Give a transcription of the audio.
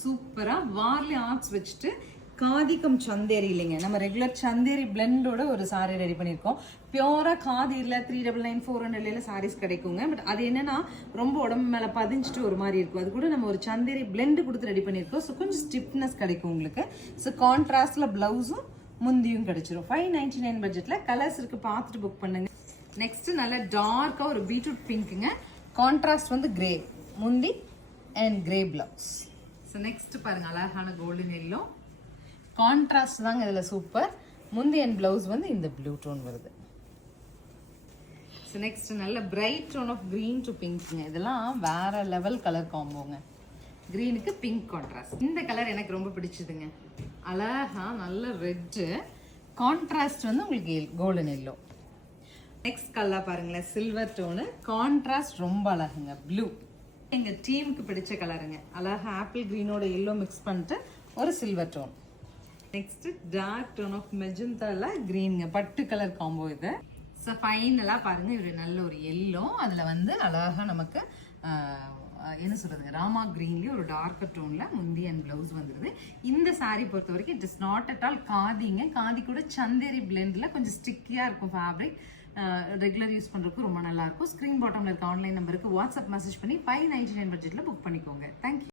சூப்பராக வார்லி ஆர்ட்ஸ் வச்சுட்டு காதிக்கம் சந்தேரி இல்லைங்க, நம்ம ரெகுலர் சந்தேரி பிளெண்டோட ஒரு சாரீ ரெடி பண்ணியிருக்கோம். பியூரா காதியில் 399 400 சாரீஸ் கிடைக்குங்க. பட் அது என்னன்னா ரொம்ப உடம்பு மேலே பதிஞ்சிட்டு ஒரு மாதிரி இருக்கும். அது கூட நம்ம ஒரு சந்தேரி பிளெண்டு கொடுத்து ரெடி பண்ணியிருக்கோம். ஸோ கொஞ்சம் ஸ்டிப்னஸ் கிடைக்கும் உங்களுக்கு. ஸோ கான்ட்ராஸ்டில் ப்ளவுஸும் முந்தியும் கிடைச்சிரும். 599 பட்ஜெட்டில். கலர்ஸ் இருக்கு, பார்த்துட்டு புக் பண்ணுங்க. நெக்ஸ்ட் நல்ல டார்க்காக ஒரு பீட்ரூட் பிங்க்குங்க. கான்ட்ராஸ்ட் வந்து கிரே முந்தி and grey blouse. So next பாருங்க, அழகான கோல்டன் எல்லோ கான்ட்ராஸ்ட் தாங்க இதில் சூப்பர். முந்தி அண்ட் பிளவுஸ் வந்து இந்த ப்ளூ டோன் வருது. ஸோ நெக்ஸ்ட் நல்ல bright tone of green to பிங்க்ங்க. இதெல்லாம் வேற லெவல் கலர் காம்போங்க. க்ரீனுக்கு பிங்க் கான்ட்ராஸ்ட். இந்த கலர் எனக்கு ரொம்ப பிடிச்சதுங்க. அழகா நல்ல ரெட்டு கான்ட்ராஸ்ட் வந்து உங்களுக்கு கோல்டன் எல்லோ. நெக்ஸ்ட் கலர் பாருங்களேன், சில்வர் டோனு கான்ட்ராஸ்ட் ரொம்ப அழகுங்க. ப்ளூ எங்கள் டீமுக்கு பிடிச்ச கலருங்க. அழகா ஆப்பிள் க்ரீனோட எல்லோ மிக்ஸ் பண்ணிட்டு ஒரு silver tone. Next dark tone of மெஜந்தால க்ரீனுங்க, பட்டு கலர் காம்போ இது. ஸோ ஃபைனலாக பாருங்க, இது நல்ல ஒரு எல்லோ, அதில் வந்து அழகாக நமக்கு என்ன சொல்றதுங்க, ராமா க்ரீன்லேயே ஒரு டார்க்கர் டோனில் முந்தி அண்ட் ப்ளவுஸ் வந்துடுது. இந்த சாரீ பொறுத்த வரைக்கும் it is not at all காதிங்க. காதி கூட சந்தேரி பிளெண்டில் கொஞ்சம் ஸ்டிக்கியாக இருக்கும் ஃபேப்ரிக். ரெகுலர் யூஸ் பண்ணுறதுக்கு ரொம்ப நல்லாயிருக்கும். ஸ்க்ரீன் பாட்டமில் இருக்க ஆன்லைன் நம்பருக்கு வாட்ஸ்அப் மெசேஜ் பண்ணி 599 பட்ஜெட்டில் புக் பண்ணிக்கோங்க. தேங்க்யூ.